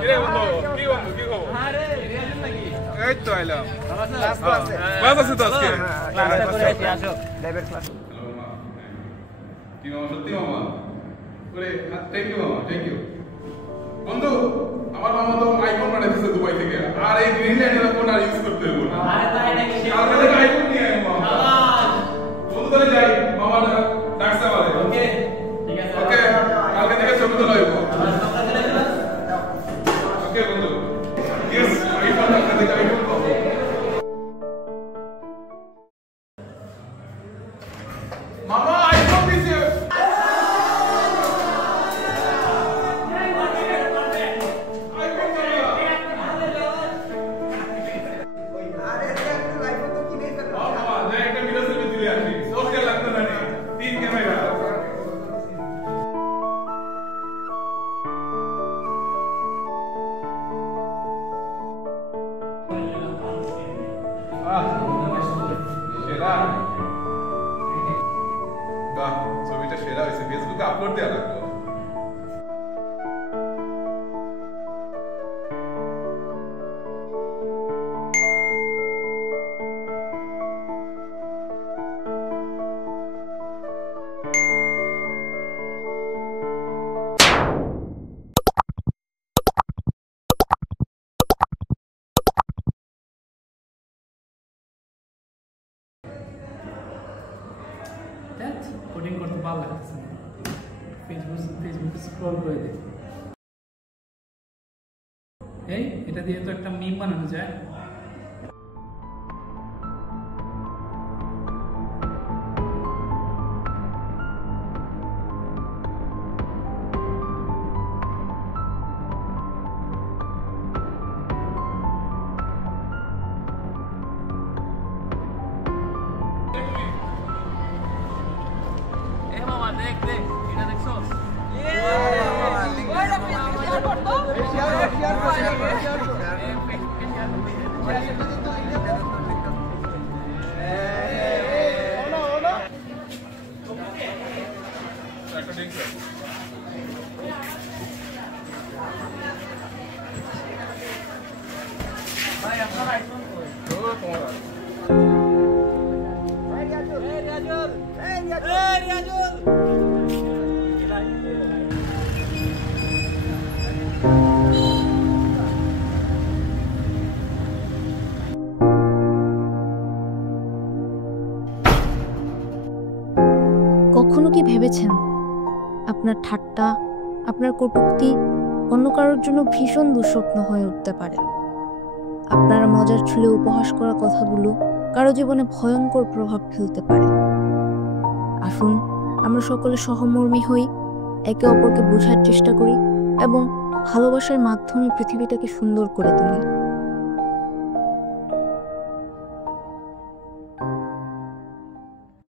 কিরে বন্ধু কি খবর? আরে রিয়াজন নাকি? এই তো আইলাম। ক্লাস আছে তো আজকে? ক্লাসে করে আসি আসো লাইভের ক্লাস। হ্যালো মামা। কি মামা সত্যি মামা? ওরে থ্যাংক ইউ মামা, থ্যাংক ইউ। বন্ধু আমার মামা তো আইফোন পাঠাইছে দুবাই থেকে। আর এই গ্রিনল্যান্ডের ফোন আর ইউজ করতে হবে না। আরে তাই নাকি? কালকে থেকে আইফোন নিয়ে আয় মামা। শাবাশ। বন্ধু তাহলে যাই মামা ডাকছে আমারে। ওকে ঠিক আছে। ওকে কালকে থেকে ছবি তোলা হইব। আমরা চলে গেলাম। ওকে বন্ধু। ইয়েস আইফোন কালকে থেকে আইফোন পাবো। মামা আইফোন দিছে। ছবিটা সেরা হয়েছে, ফেসবুকে আপলোড দেওয়া লাগবে। কোডিং করতে ভালো লাগতেছে না। ফেসবুকে স্ক্রল করে দিই। এই এটা দিয়ে তো একটা মিম বানানো যায়। দেখ এটা দেখছস? ভাই আপনার আইফোন কই? তোমার কখনো কি ভেবেছেন আপনার ঠাট্টা, আপনার কটূক্তি অন্য কারোর জন্য ভীষণ দুঃস্বপ্ন হয়ে উঠতে পারে? আপনারা মজার ছলে উপহাস করা কথাগুলো কারো জীবনে ভয়ঙ্কর প্রভাব ফেলতে পারে। আসুন আমরা সকলে সহমর্মী হই, একে অপরকে বোঝার চেষ্টা করি এবং ভালোবাসার মাধ্যমে পৃথিবীটাকে সুন্দর করে তুলি।